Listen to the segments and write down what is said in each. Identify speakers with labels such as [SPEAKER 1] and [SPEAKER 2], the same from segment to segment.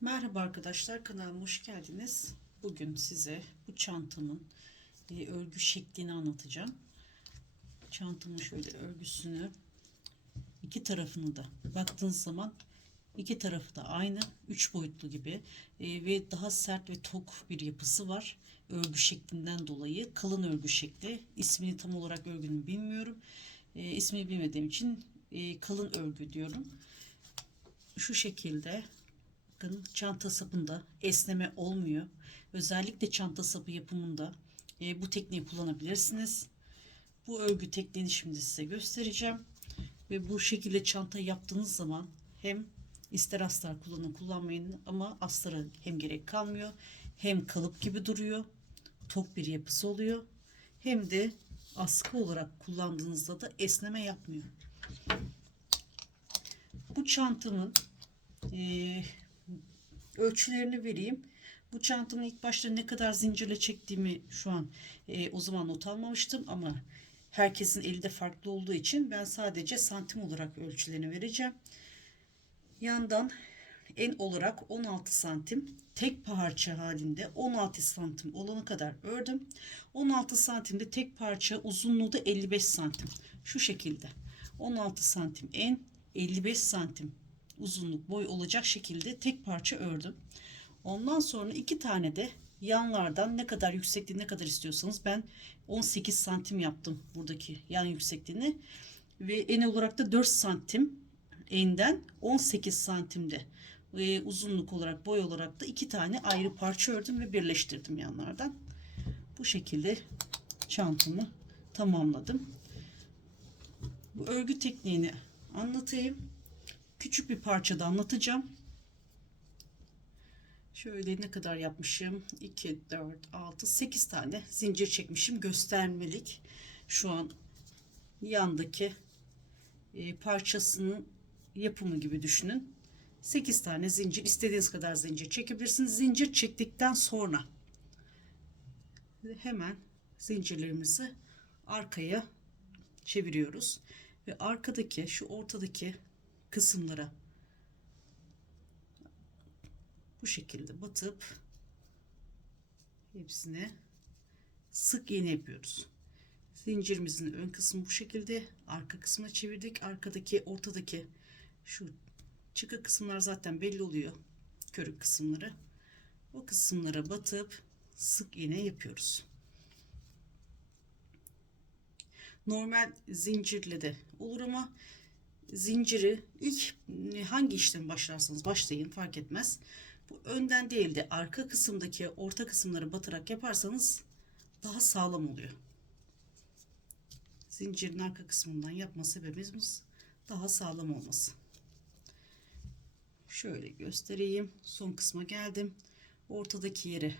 [SPEAKER 1] Merhaba arkadaşlar kanalıma hoş geldiniz. Bugün size bu çantamın e, örgü şeklini anlatacağım. Çantamın şöyle örgüsünü iki tarafını da baktığınız zaman iki tarafı da aynı üç boyutlu gibi e, ve daha sert ve tok bir yapısı var. Örgü şeklinden dolayı kalın örgü şekli. İsmini tam olarak örgünün bilmiyorum. E, bilmediğim için e, kalın örgü diyorum. Şu şekilde Bakın çanta sapında esneme olmuyor. Özellikle çanta sapı yapımında e, bu tekniği kullanabilirsiniz. Bu örgü tekniğini şimdi size göstereceğim. Ve bu şekilde çanta yaptığınız zaman hem ister astar kullanın kullanmayın ama astara hem gerek kalmıyor hem kalıp gibi duruyor. Tok bir yapısı oluyor. Hem de askı olarak kullandığınızda da esneme yapmıyor. Bu çantamın e, ölçülerini vereyim. Bu çantamın ilk başta ne kadar zincirle çektiğimi şu an e, o zaman not almamıştım ama herkesin eli de farklı olduğu için ben sadece santim olarak ölçülerini vereceğim. Yandan en olarak 16 santim tek parça halinde 16 santim olana kadar ördüm. 16 santimde tek parça uzunluğu da 55 santim. Şu şekilde 16 santim en 55 santim uzunluk boy olacak şekilde tek parça ördüm. Ondan sonra iki tane de yanlardan ne kadar yüksekliği ne kadar istiyorsanız ben 18 santim yaptım buradaki yan yüksekliğini ve en olarak da 4 santim enden 18 santimde ve uzunluk olarak boy olarak da iki tane ayrı parça ördüm ve birleştirdim yanlardan. Bu şekilde çantamı tamamladım. Bu örgü tekniğini anlatayım küçük bir parçada anlatacağım. Şöyle ne kadar yapmışım? 2, 4, 6, 8 tane zincir çekmişim göstermelik. Şu an yandaki e, parçasının yapımı gibi düşünün. 8 tane zincir istediğiniz kadar zincir çekebilirsiniz. Zincir çektikten sonra hemen zincirlerimizi arkaya çeviriyoruz ve arkadaki şu ortadaki kısımlara bu şekilde batıp hepsine sık iğne yapıyoruz. Zincirimizin ön kısmı bu şekilde arka kısmına çevirdik. Arkadaki ortadaki şu çıkı kısımlar zaten belli oluyor. Körük kısımları. O kısımlara batıp sık iğne yapıyoruz. Normal zincirle de olur ama zinciri ilk hangi işlem başlarsanız başlayın fark etmez. Bu önden değil de arka kısımdaki orta kısımları batarak yaparsanız daha sağlam oluyor. Zincirin arka kısmından yapma sebebimiz daha sağlam olması. Şöyle göstereyim. Son kısma geldim. Ortadaki yere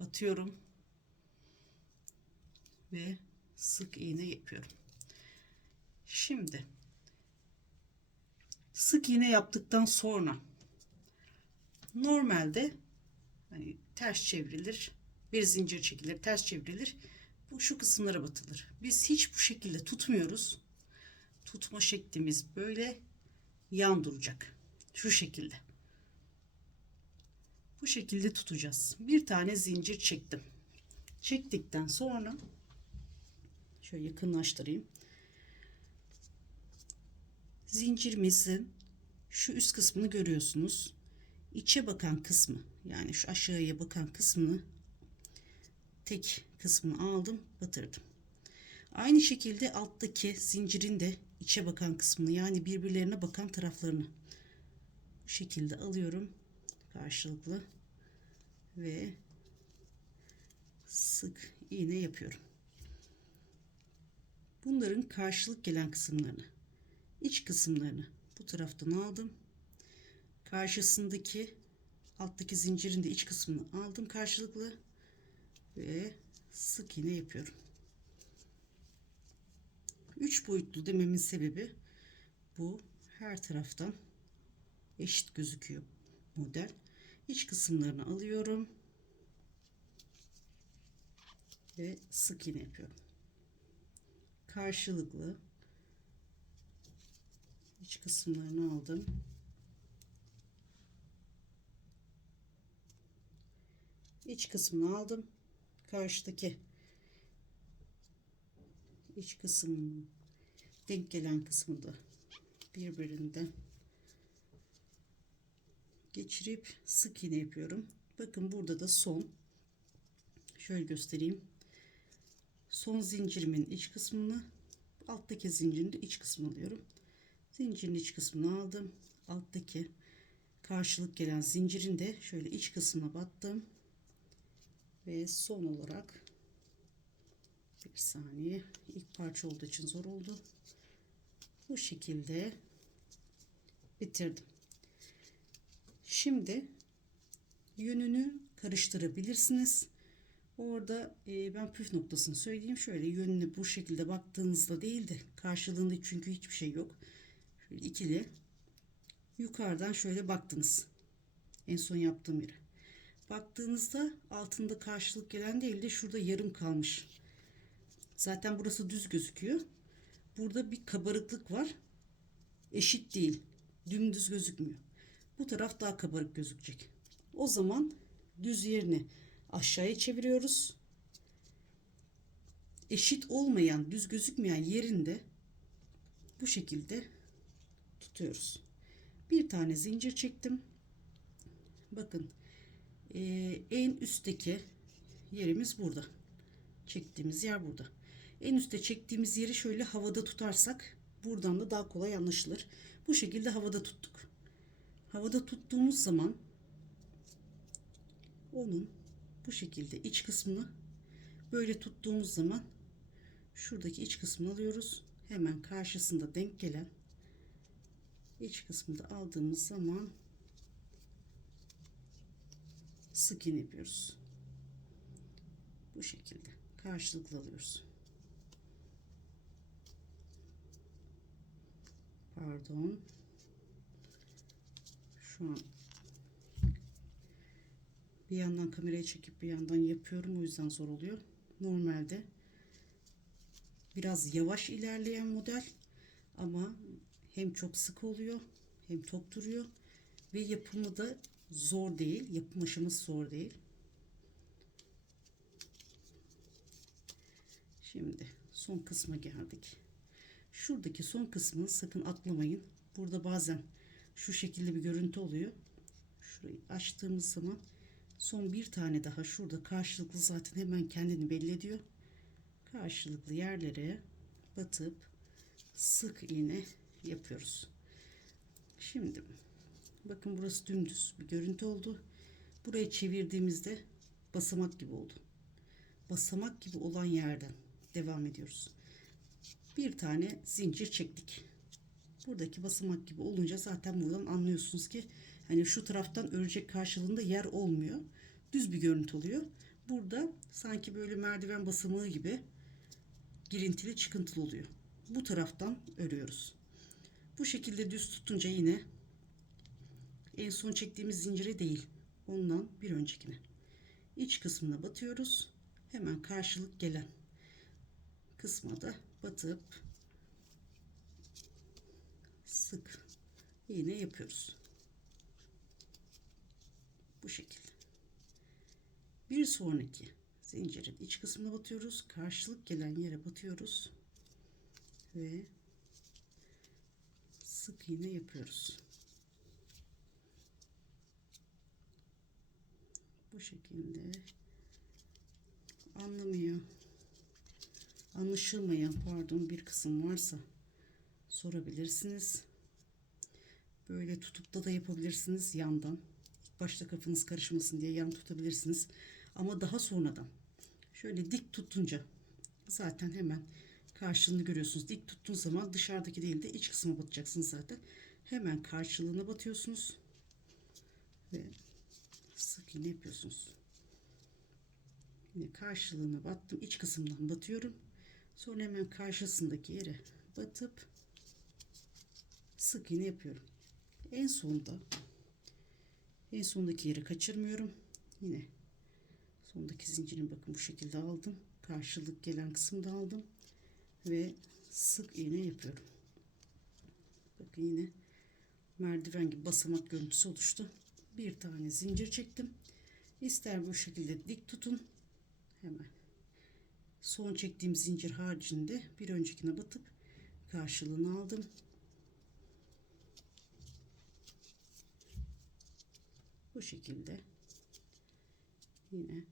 [SPEAKER 1] batıyorum. Ve sık iğne yapıyorum. Şimdi sık iğne yaptıktan sonra normalde hani ters çevrilir bir zincir çekilir ters çevrilir. Bu şu kısımlara batılır. Biz hiç bu şekilde tutmuyoruz. Tutma şeklimiz böyle yan duracak. Şu şekilde. Bu şekilde tutacağız. Bir tane zincir çektim. Çektikten sonra şöyle yakınlaştırayım zincirimizin şu üst kısmını görüyorsunuz. İçe bakan kısmı yani şu aşağıya bakan kısmını tek kısmını aldım batırdım. Aynı şekilde alttaki zincirin de içe bakan kısmını yani birbirlerine bakan taraflarını bu şekilde alıyorum karşılıklı ve sık iğne yapıyorum. Bunların karşılık gelen kısımlarını iç kısımlarını bu taraftan aldım. Karşısındaki alttaki zincirin de iç kısmını aldım karşılıklı ve sık iğne yapıyorum. Üç boyutlu dememin sebebi bu. Her taraftan eşit gözüküyor model. İç kısımlarını alıyorum ve sık iğne yapıyorum. Karşılıklı iç kısımlarını aldım. iç kısmını aldım. Karşıdaki iç kısım denk gelen kısmında birbirinden geçirip sık iğne yapıyorum. Bakın burada da son şöyle göstereyim. Son zincirimin iç kısmını alttaki zincirin iç kısmını alıyorum. Zincirin iç kısmını aldım. Alttaki karşılık gelen zincirin de şöyle iç kısmına battım. Ve son olarak bir saniye ilk parça olduğu için zor oldu. Bu şekilde bitirdim. Şimdi yönünü karıştırabilirsiniz. Orada e, ben püf noktasını söyleyeyim. Şöyle yönüne bu şekilde baktığınızda değil de karşılığında çünkü hiçbir şey yok. İkili yukarıdan şöyle baktınız. En son yaptığım yere. Baktığınızda altında karşılık gelen değil de şurada yarım kalmış. Zaten burası düz gözüküyor. Burada bir kabarıklık var. Eşit değil. Dümdüz gözükmüyor. Bu taraf daha kabarık gözükecek. O zaman düz yerini aşağıya çeviriyoruz. Eşit olmayan, düz gözükmeyen yerinde bu şekilde tutuyoruz. Bir tane zincir çektim. Bakın eee, en üstteki yerimiz burada. Çektiğimiz yer burada. En üstte çektiğimiz yeri şöyle havada tutarsak buradan da daha kolay anlaşılır. Bu şekilde havada tuttuk. Havada tuttuğumuz zaman onun bu şekilde iç kısmını böyle tuttuğumuz zaman şuradaki iç kısmını alıyoruz. Hemen karşısında denk gelen iç kısmını da aldığımız zaman sık iğne yapıyoruz. Bu şekilde karşılıklı alıyoruz. Pardon. Şu an bir yandan kamerayı çekip bir yandan yapıyorum. O yüzden zor oluyor. Normalde biraz yavaş ilerleyen model ama hem çok sık oluyor hem tok duruyor ve yapımı da zor değil. Yapım aşaması zor değil. Şimdi son kısma geldik. Şuradaki son kısmını sakın atlamayın. Burada bazen şu şekilde bir görüntü oluyor. Şurayı açtığımız zaman son bir tane daha şurada karşılıklı zaten hemen kendini belli ediyor. Karşılıklı yerlere batıp sık iğne yapıyoruz. Şimdi bakın burası dümdüz bir görüntü oldu. Burayı çevirdiğimizde basamak gibi oldu. Basamak gibi olan yerden devam ediyoruz. Bir tane zincir çektik. Buradaki basamak gibi olunca zaten buradan anlıyorsunuz ki hani şu taraftan örecek karşılığında yer olmuyor. Düz bir görüntü oluyor. Burada sanki böyle merdiven basamağı gibi girintili çıkıntılı oluyor. Bu taraftan örüyoruz. Bu şekilde düz tutunca yine en son çektiğimiz zincire değil ondan bir öncekine iç kısmına batıyoruz. Hemen karşılık gelen kısma da batıp sık iğne yapıyoruz. Bu şekilde. Bir sonraki zincirin iç kısmına batıyoruz. Karşılık gelen yere batıyoruz. Ve sık iğne yapıyoruz. Bu şekilde anlamıyor. Anlaşılmayan pardon bir kısım varsa sorabilirsiniz. Böyle tutup da da yapabilirsiniz yandan. İlk başta kafanız karışmasın diye yan tutabilirsiniz. Ama daha sonradan şöyle dik tutunca zaten hemen karşılığını görüyorsunuz. Dik tuttuğunuz zaman dışarıdaki değil de iç kısma batacaksınız zaten. Hemen karşılığına batıyorsunuz. Ve sık iğne yapıyorsunuz. Yine karşılığına battım. iç kısımdan batıyorum. Sonra hemen karşısındaki yere batıp sık iğne yapıyorum. En sonda en sondaki yeri kaçırmıyorum. Yine sondaki zincirin bakın bu şekilde aldım. Karşılık gelen kısımda aldım ve sık iğne yapıyorum. Bakın yine merdiven gibi basamak görüntüsü oluştu. Bir tane zincir çektim. İster bu şekilde dik tutun. Hemen. Son çektiğim zincir haricinde bir öncekine batıp karşılığını aldım. Bu şekilde yine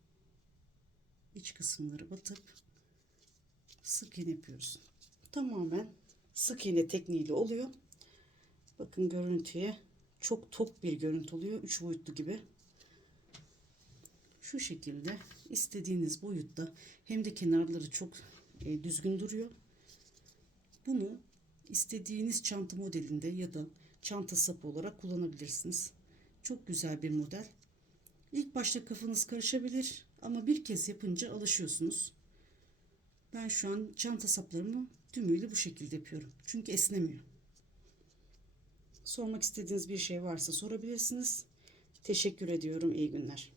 [SPEAKER 1] iç kısımları batıp sık iğne yapıyoruz. Tamamen sık iğne tekniğiyle oluyor. Bakın görüntüye çok tok bir görüntü oluyor. Üç boyutlu gibi. Şu şekilde istediğiniz boyutta hem de kenarları çok e, düzgün duruyor. Bunu istediğiniz çanta modelinde ya da çanta sapı olarak kullanabilirsiniz. Çok güzel bir model. İlk başta kafanız karışabilir ama bir kez yapınca alışıyorsunuz. Ben şu an çanta saplarımı tümüyle bu şekilde yapıyorum. Çünkü esnemiyor. Sormak istediğiniz bir şey varsa sorabilirsiniz. Teşekkür ediyorum. İyi günler.